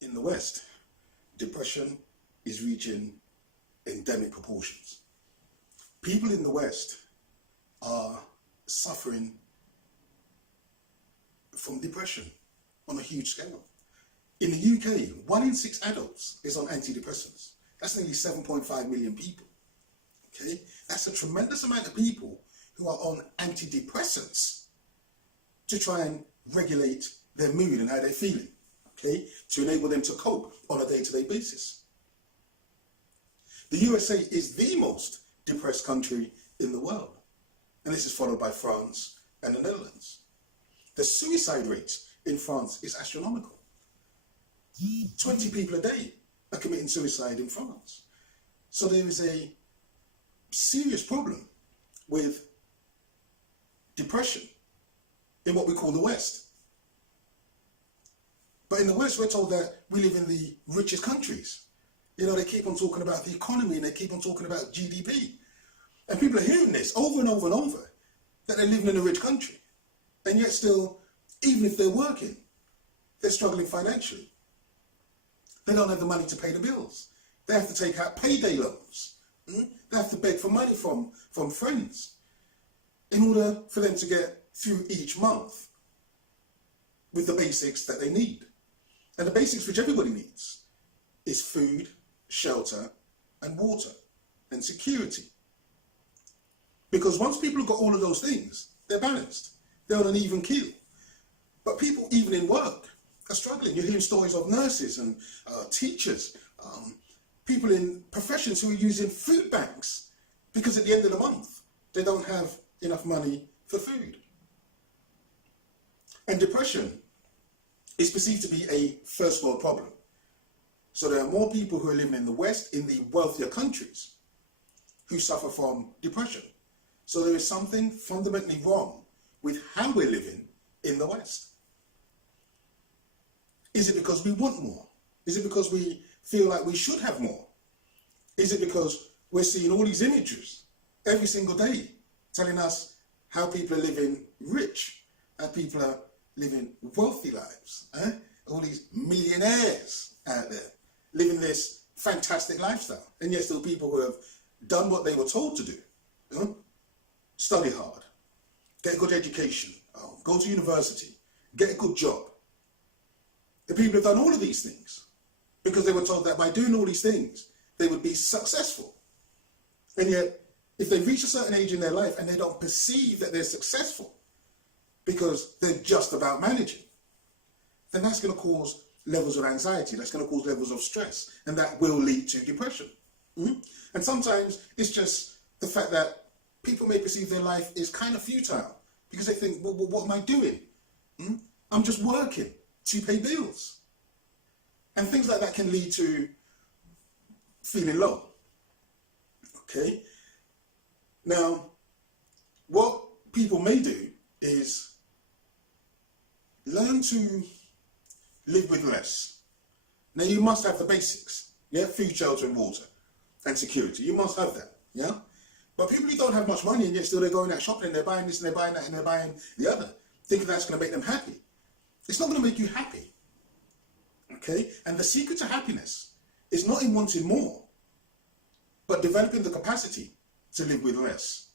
In the West, depression is reaching endemic proportions. People in the West are suffering from depression on a huge scale. In the UK, 1 in 6 adults is on antidepressants. That's nearly 7.5 million people. Okay, that's a tremendous amount of people who are on antidepressants to try and regulate their mood and how they're feeling, okay, to enable them to cope on a day-to-day basis. The USA is the most depressed country in the world, and this is followed by France and the Netherlands. The suicide rate in France is astronomical. 20 people a day are committing suicide in France. So there is a serious problem with depression in what we call the West. But in the West, we're told that we live in the richest countries. You know, they keep on talking about the economy and they keep on talking about GDP. And people are hearing this over and over and over, that they're living in a rich country. And yet still, even if they're working, they're struggling financially. They don't have the money to pay the bills. They have to take out payday loans. They have to beg for money from friends in order for them to get through each month with the basics that they need. And the basics which everybody needs is food, shelter, and water, and security. Because once people have got all of those things, they're balanced. They're on an even keel. But people, even in work, are struggling. You're hearing stories of nurses and teachers, people in professions who are using food banks because at the end of the month, they don't have enough money for food. And depression is perceived to be a first world problem. So there are more people who are living in the West, in the wealthier countries, who suffer from depression. So there is something fundamentally wrong with how we're living in the West. Is it because we want more? Is it because we feel like we should have more? Is it because we're seeing all these images every single day telling us how people are living rich, how people are living wealthy lives, all these millionaires out there living this fantastic lifestyle, and yet still people who have done what they were told to do, study hard, get a good education, go to university, get a good job. The people have done all of these things because they were told that by doing all these things, they would be successful. And yet, if they reach a certain age in their life and they don't perceive that they're successful because they're just about managing, then that's going to cause levels of anxiety, that's going to cause levels of stress, and that will lead to depression. And sometimes it's just the fact that people may perceive their life is kind of futile because they think, well, what am I doing? I'm just working to pay bills. And things like that can lead to feeling low. Okay? Now, what people may do is learn to live with less. Now, you must have the basics, yeah? Food, shelter, and water, and security. You must have that, yeah? But people who don't have much money and yet still they're going out shopping and they're buying this and they're buying that and they're buying the other, thinking that's going to make them happy. It's not going to make you happy, okay? And the secret to happiness is not in wanting more, but developing the capacity to live with less.